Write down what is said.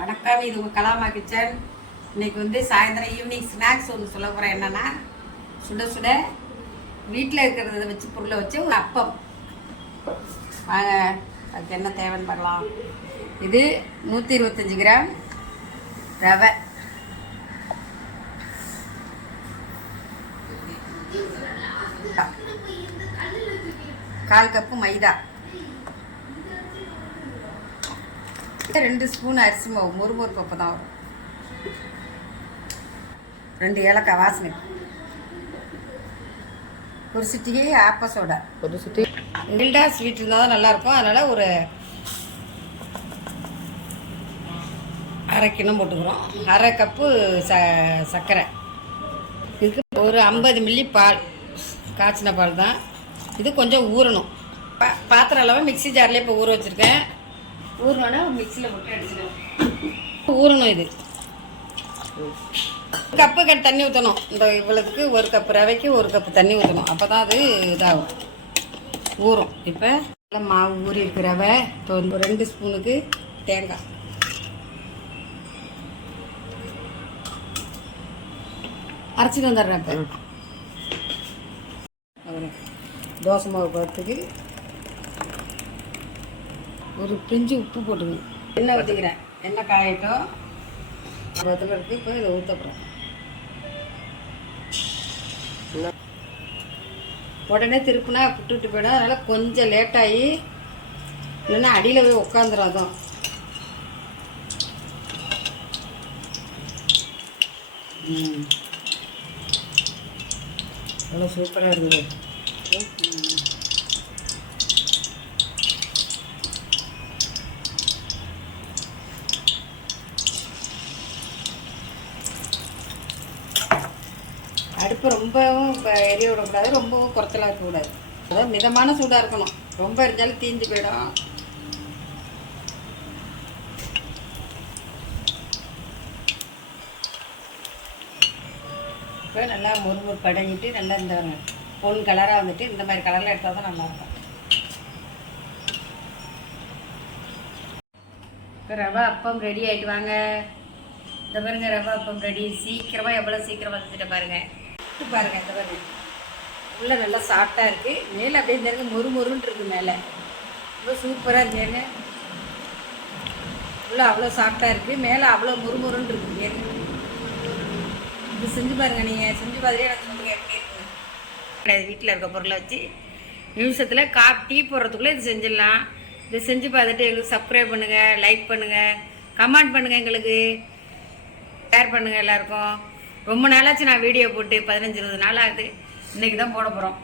வணக்கம் இது உங்கள் கலாமா கிச்சன். இன்னைக்கு வந்து சாயந்தரம் ஈவினிங் ஸ்நாக்ஸ் ஒன்று சொல்ல போகிறேன் என்னென்னா சுட சுட வீட்டில் இருக்கிறத வச்சு பொருளை வச்சு ஒரு அப்பம். வாங்க அதுக்கு என்ன தேவைன்னு பார்க்கலாம். இது நூற்றி இருபத்தஞ்சி கிராம் ரவை. கால் கப்பு மைதா. ரெண்டு ஸ்பூன் அரிசி மாவு மொறு மொறு பப்பு தான் வரும். ரெண்டு ஏலக்காய் வாசனை. ஒரு சிட்டிகை ஆப்ப சோடா. ஒரு சுற்றி மில்டா ஸ்வீட் இருந்தால் தான் நல்லாயிருக்கும். அதனால் ஒரு அரை கிண்ணம் போட்டுக்கிறோம். அரை கப்பு ச சர்க்கரை. இதுக்கு ஒரு ஐம்பது மில்லி பால். காய்ச்சின பால் தான் இது கொஞ்சம் ஊறணும். பா பாத்திரம் அளவு மிக்ஸி ஜார்லேயே இப்போ ஊற வச்சுருக்கேன். ஊறணுன்னா மிக்சியில் போட்டு ஊறணும் இது. கப்பு கட் தண்ணி ஊற்றணும் இந்த இவ்வளோத்துக்கு ஒரு கப்பு ரவைக்கு ஒரு கப்பு தண்ணி ஊற்றணும் அப்போ தான் அது இதாகும். ஊறும். இப்போ நல்லா மாவு ஊறி இருக்கு ரவை இப்போ ஒரு ரெண்டு ஸ்பூனுக்கு தேங்காய். அரைச்சிட்டு வந்துடுறேன் இப்போ. தோசை மாவு பத்துக்கு ஒரு பிஞ்சு உப்பு போட்டுக்கணும். எண்ணெய் ஊற்றிக்கிறேன் எண்ணெய் காயட்டும். பத்தில் இருக்குது இப்போ இதை ஊற்றப்புறோம் உடனே திருப்பினா விட்டு போயிடும். அதனால் கொஞ்சம் லேட்டாகி இல்லைன்னா அடியில் போய் உட்காந்துரும் அதுவும். அவ்வளோ சூப்பராக இருக்குது அடுப்பு ரொம்பவும் இப்போ எரிய விடக்கூடாது ரொம்பவும் குறைச்சலாக இருக்கக்கூடாது. அதாவது மிதமான சூடாக இருக்கணும். ரொம்ப இருந்தாலும் தீஞ்சு போயிடும். இப்போ நல்லா முறுமுறு படைஞ்சிட்டு நல்லா இந்த பொன் கலராக வந்துட்டு இந்த மாதிரி கலரில் எடுத்தால் தான் நல்லாயிருக்கும். இப்போ ரவா அப்பம் ரெடி ஆகிட்டு வாங்க. இந்த பாருங்க ரவா அப்பம் ரெடி சீக்கிரமாக எவ்வளோ சீக்கிரமாக செஞ்சுட்டு பாருங்கள் சாப்பிட்டு பாருங்க இந்த பாருங்க உள்ளே நல்லா சாஃப்டாக இருக்குது மேலே அப்படியே இருந்தாங்க மொறு மொறுன்னு இருக்குது மேலே. ரொம்ப சூப்பராக இருந்தேங்க உள்ள அவ்வளோ சாஃப்டாக இருக்குது மேலே அவ்வளோ முறுமுறுன்னு இருக்குது ஏங்க இது செஞ்சு பாருங்க நீங்கள் செஞ்சு பார்த்துட்டு எனக்கு சொல்லுங்கள் எப்படி இருக்குன்னு. வீட்டில் இருக்க பொருளை வச்சு நிமிஷத்தில் கா டீ போடுறதுக்குள்ளே இது செஞ்சிடலாம். இது செஞ்சு பார்த்துட்டு எங்களுக்கு சப்ஸ்கிரைப் பண்ணுங்கள் லைக் பண்ணுங்கள் கமெண்ட் பண்ணுங்கள் எங்களுக்கு. ஷேர் பண்ணுங்கள் எல்லாருக்கும். ரொம்ப நாளாச்சு நான் வீடியோ போட்டு பதினஞ்சு இருபது நாள் ஆகுது. இன்றைக்கி தான் போட போகிறோம்